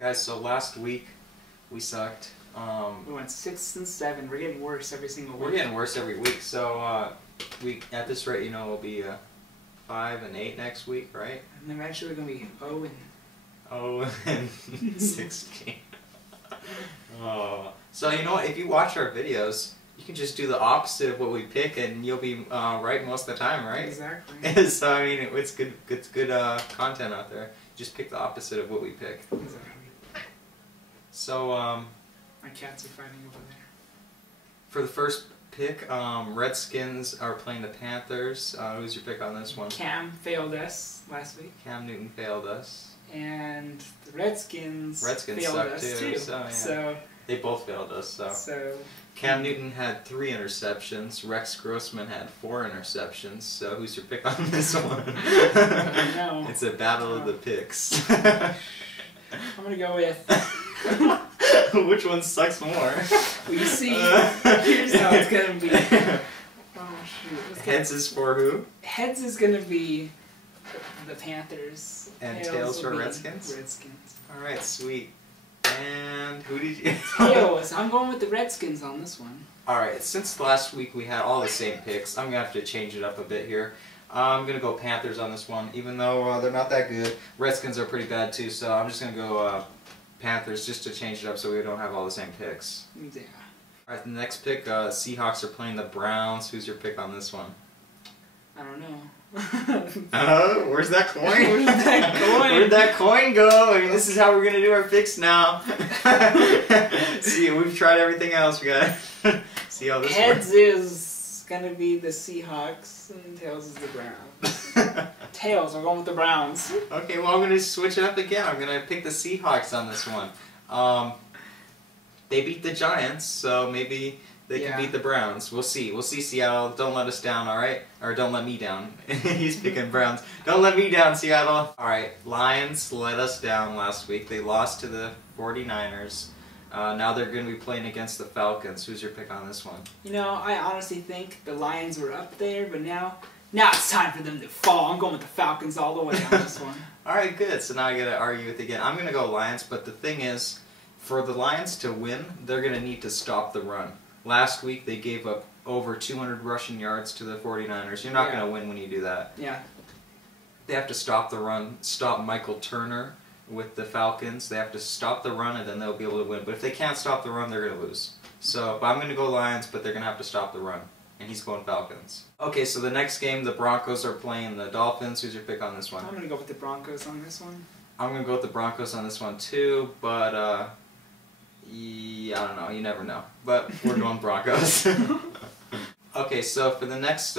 Guys, so last week we sucked. We went 6-7. We're getting worse every single week. We're getting worse every week. So we, at this rate, you know, we'll be 5-8 next week, right? And eventually we're gonna be 16. Oh, so you know what? If you watch our videos, you can just do the opposite of what we pick, and you'll be right most of the time, right? Exactly. So I mean, it's good. It's good content out there. Just pick the opposite of what we pick. Exactly. So my cats are fighting over there. for the first pick, Redskins are playing the Panthers. Who's your pick on this one? Cam failed us last week. Cam Newton failed us. And the Redskins failed suck us too. So, yeah. They both failed us. So Cam Newton had 3 interceptions. Rex Grossman had 4 interceptions. So who's your pick on this one? I know. It's a battle of the picks. I'm gonna go with. Which one sucks more? We see. Here's how it's gonna be. Oh shoot. Heads is for who? Heads is gonna be the Panthers. And tails for will be Redskins? Redskins. Alright, sweet. And who did you... Tails. I'm going with the Redskins on this one. Alright, since last week we had all the same picks, I'm going to have to change it up a bit here. I'm going to go Panthers on this one, even though they're not that good. Redskins are pretty bad too, so I'm just going to go Panthers just to change it up so we don't have all the same picks. Yeah. Alright, the next pick, Seahawks are playing the Browns. Who's your pick on this one? I don't know. Where's that coin? Where's that coin? Where'd that coin go? I mean, this is how we're gonna do our picks now. See, we've tried everything else. We gotta see how this Heads works. is gonna be the Seahawks, and tails is the Browns. Tails, we're going with the Browns. Okay, well I'm gonna switch it up again. I'm gonna pick the Seahawks on this one. They beat the Giants, so maybe they can beat the Browns. We'll see. We'll see, Seattle. Don't let us down, alright? Or don't let me down. He's picking Browns. Don't let me down, Seattle. Alright, Lions let us down last week. They lost to the 49ers. Now they're going to be playing against the Falcons. Who's your pick on this one? You know, I honestly think the Lions were up there, but now it's time for them to fall. I'm going with the Falcons all the way on this one. Alright, good. So now I got to argue with it again. I'm going to go Lions, but the thing is, for the Lions to win, they're going to need to stop the run. Last week they gave up over 200 rushing yards to the 49ers. You're not going to win when you do that. Yeah. They have to stop the run, stop Michael Turner with the Falcons. They have to stop the run and then they'll be able to win. But if they can't stop the run, they're going to lose. So, but I'm going to go Lions, but they're going to have to stop the run. And he's going Falcons. Okay, so the next game, the Broncos are playing the Dolphins. Who's your pick on this one? I'm going to go with the Broncos on this one. I'm going to go with the Broncos on this one too, but yeah, I don't know. You never know. But we're going Broncos. Okay, so for the next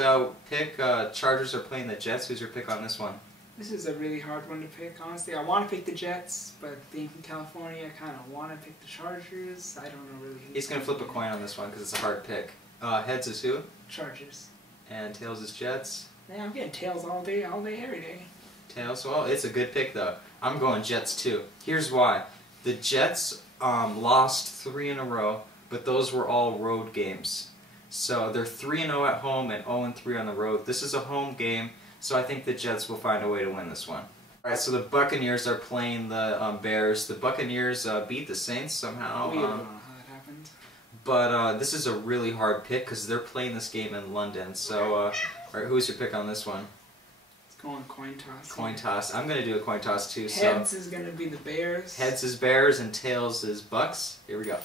pick, Chargers are playing the Jets. Who's your pick on this one? This is a really hard one to pick, honestly. I want to pick the Jets, but being from California, I kind of want to pick the Chargers. I don't know really who. He's going to flip a coin on this one because it's a hard pick. Heads is who? Chargers. And tails is Jets? Yeah, I'm getting tails all day, every day. Tails? Well, it's a good pick, though. I'm going Jets, too. Here's why. The Jets lost 3 in a row, but those were all road games. So they're 3-0 at home and 0-3 on the road. This is a home game, so I think the Jets will find a way to win this one. Alright, so the Buccaneers are playing the Bears. The Buccaneers beat the Saints somehow. We don't know how that happened. But this is a really hard pick because they're playing this game in London. So, alright, who's your pick on this one? Going coin toss. Coin toss. I'm going to do a coin toss too. Heads is going to be the Bears. Heads is Bears and tails is Bucks. Here we go.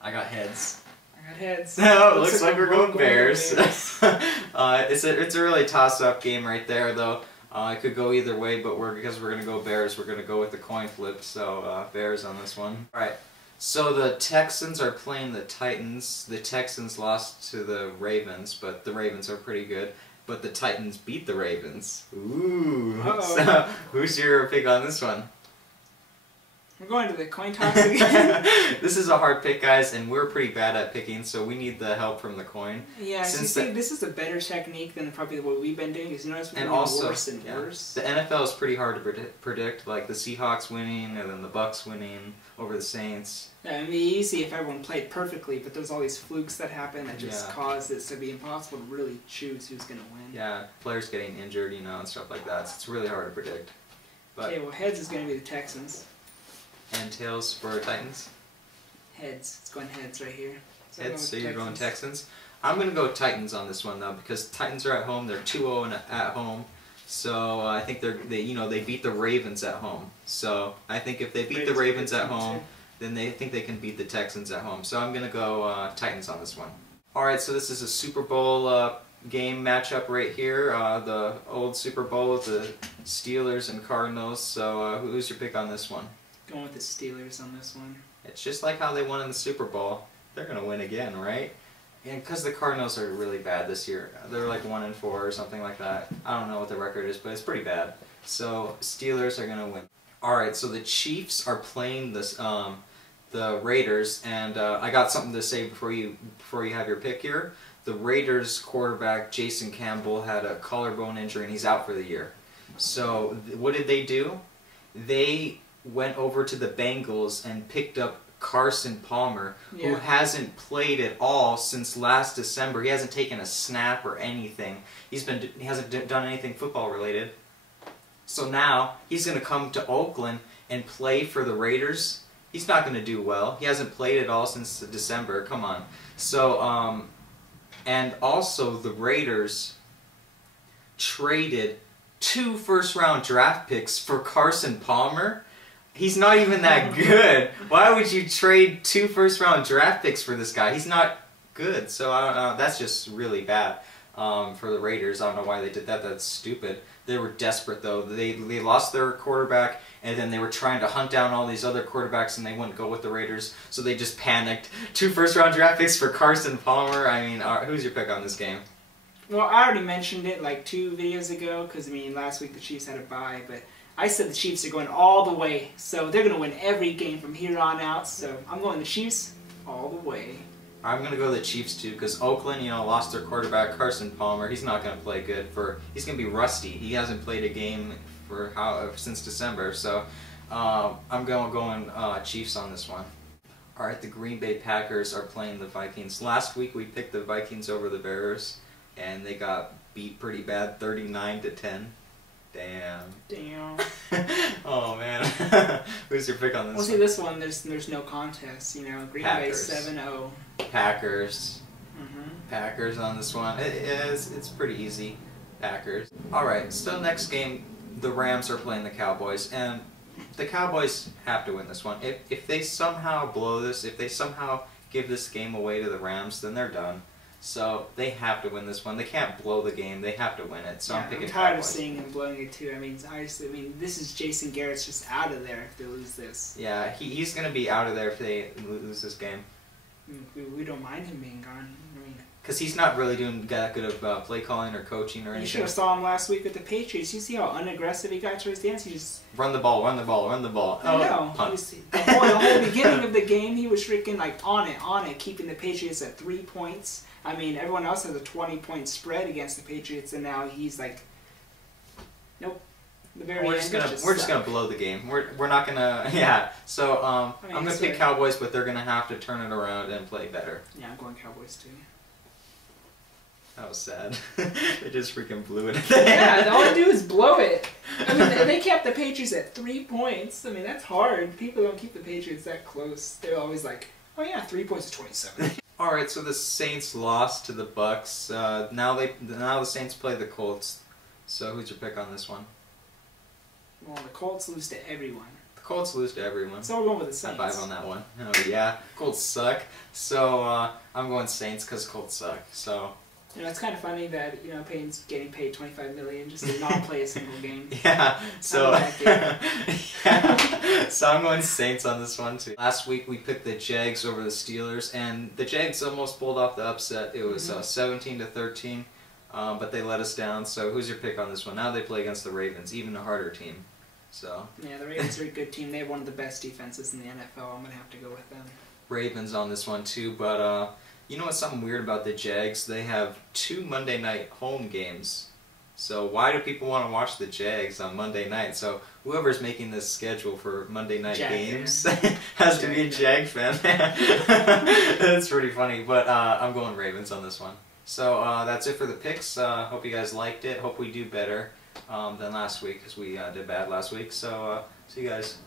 I got heads. I got heads. No, it looks like we're going Bears. It's a really toss-up game right there, though. It could go either way, but because we're going to go Bears, we're going to go with the coin flip. So Bears on this one. All right. So the Texans are playing the Titans. The Texans lost to the Ravens, but the Ravens are pretty good. But the Titans beat the Ravens. Ooh. So, who's your pick on this one? We're going to the coin toss again. This is a hard pick, guys, and we're pretty bad at picking, so we need the help from the coin. Yeah, this is a better technique than probably what we've been doing. Because you notice we're getting worse and worse. The NFL is pretty hard to predict, like the Seahawks winning and then the Bucks winning over the Saints. Yeah, it'd be easy if everyone played perfectly, but there's all these flukes that happen that just cause it to be impossible to really choose who's going to win. Yeah, players getting injured, you know, and stuff like that. So it's really hard to predict. But okay, well, heads is going to be the Texans. And tails for Titans? Heads. It's going heads right here. Heads, so you're going Texans. I'm going to go Titans on this one, though, because Titans are at home. They're 2-0 at home. So I think they beat the Ravens at home. So I think if they beat the Ravens at home, then they think they can beat the Texans at home. So I'm going to go Titans on this one. Alright, so this is a Super Bowl game matchup right here. The old Super Bowl with the Steelers and Cardinals. So who's your pick on this one? Going with the Steelers on this one. It's just like how they won in the Super Bowl. They're going to win again, right? And because the Cardinals are really bad this year. They're like 1-4 or something like that. I don't know what the record is, but it's pretty bad. So Steelers are going to win. Alright, so the Chiefs are playing this, the Raiders, and I got something to say before you have your pick here. The Raiders quarterback, Jason Campbell, had a collarbone injury and he's out for the year. So what did they do? They went over to the Bengals and picked up Carson Palmer, who hasn't played at all since last December. He hasn't taken a snap or anything. He hasn't done anything football related. So now he's going to come to Oakland and play for the Raiders. He's not going to do well. He hasn't played at all since December. Come on. So and also the Raiders traded 2 first-round draft picks for Carson Palmer. He's not even that good. Why would you trade 2 first-round draft picks for this guy? He's not good. So I don't know. That's just really bad for the Raiders. I don't know why they did that. That's stupid. They were desperate though. They lost their quarterback, and then they were trying to hunt down all these other quarterbacks, and they wouldn't go with the Raiders. So they just panicked. 2 first-round draft picks for Carson Palmer. I mean, who's your pick on this game? Well, I already mentioned it like 2 videos ago because I mean last week the Chiefs had a bye, but I said the Chiefs are going all the way, so they're going to win every game from here on out, so I'm going the Chiefs all the way. I'm going to go the Chiefs too, because Oakland, lost their quarterback, Carson Palmer. He's not going to play good he's going to be rusty. He hasn't played a game since December, so I'm going Chiefs on this one. Alright, the Green Bay Packers are playing the Vikings. Last week we picked the Vikings over the Bears, and they got beat pretty bad, 39-10. Damn. Oh man. Who's your pick on this one? Well, see, this one, there's no contest. Green Packers. Bay 7-0. Packers. Packers on this one. It's pretty easy. Packers. Alright, so next game, the Rams are playing the Cowboys, and the Cowboys have to win this one. If they somehow blow this, if they somehow give this game away to the Rams, then they're done. So they have to win this one. They can't blow the game. They have to win it. So I'm picking Cowboys. I'm tired of seeing him blowing it too. I mean, honestly, this is Jason Garrett's just out of there if they lose this. Yeah, he's going to be out of there if they lose this game. We don't mind him being gone. Because he's not really doing that good of play calling or coaching or anything. You should have saw him last week with the Patriots. You see how unaggressive he got towards the end? He just run the ball, run the ball, run the ball. I know. The whole beginning of the game, he was freaking like on it, keeping the Patriots at 3 points. I mean, everyone else has a 20-point spread against the Patriots, and now he's like, nope. We're just gonna blow the game. We're not gonna So I'm gonna pick Cowboys, but they're gonna have to turn it around and play better. Yeah, I'm going Cowboys too. That was sad. They just freaking blew it. Yeah, all they do is blow it. I mean, they kept the Patriots at 3 points. I mean, that's hard. People don't keep the Patriots that close. They're always like, oh yeah, 3 points is 27. All right, so the Saints lost to the Bucks. Now the Saints play the Colts. So who's your pick on this one? Well, the Colts lose to everyone. The Colts lose to everyone. So we're going with the Saints. High five on that one. Oh yeah, Colts suck. So I'm going Saints because Colts suck. So. It's kind of funny that Payton's getting paid $25 million just to not play a single game. Yeah. So. So I'm going Saints on this one too. Last week we picked the Jags over the Steelers, and the Jags almost pulled off the upset. It was 17-13, but they let us down. So who's your pick on this one? Now they play against the Ravens, even a harder team. So. Yeah, the Ravens are a good team. They have one of the best defenses in the NFL. I'm gonna have to go with them. Ravens on this one too, but you know what's something weird about the Jags? They have 2 Monday night home games. So why do people want to watch the Jags on Monday night? So whoever's making this schedule for Monday night games has to be a Jag fan. That's pretty funny, but I'm going Ravens on this one. So that's it for the picks. Hope you guys liked it. Hope we do better than last week, because we did bad last week. So see you guys.